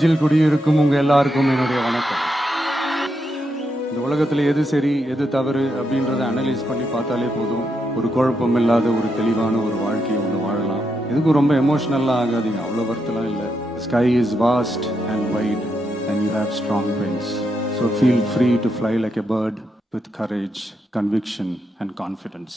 நெஞ்சில் குடியிருக்கும் உங்க எல்லாருக்கும் என்னுடைய வணக்கம். இந்த உலகத்துல எது சரி எது தவறு அப்படின்றத அனலைஸ் பண்ணி பார்த்தாலே போதும், ஒரு குழப்பம் இல்லாத ஒரு தெளிவான ஒரு வாழ்க்கையை ஒன்று வாழலாம். எதுக்கும் ரொம்ப எமோஷனல்லாம் ஆகாதீங்க, அவ்வளோ வருத்தலாம் இல்லை. Sky is vast and wide and you have strong wings. So feel free to fly like a bird with courage, conviction and confidence.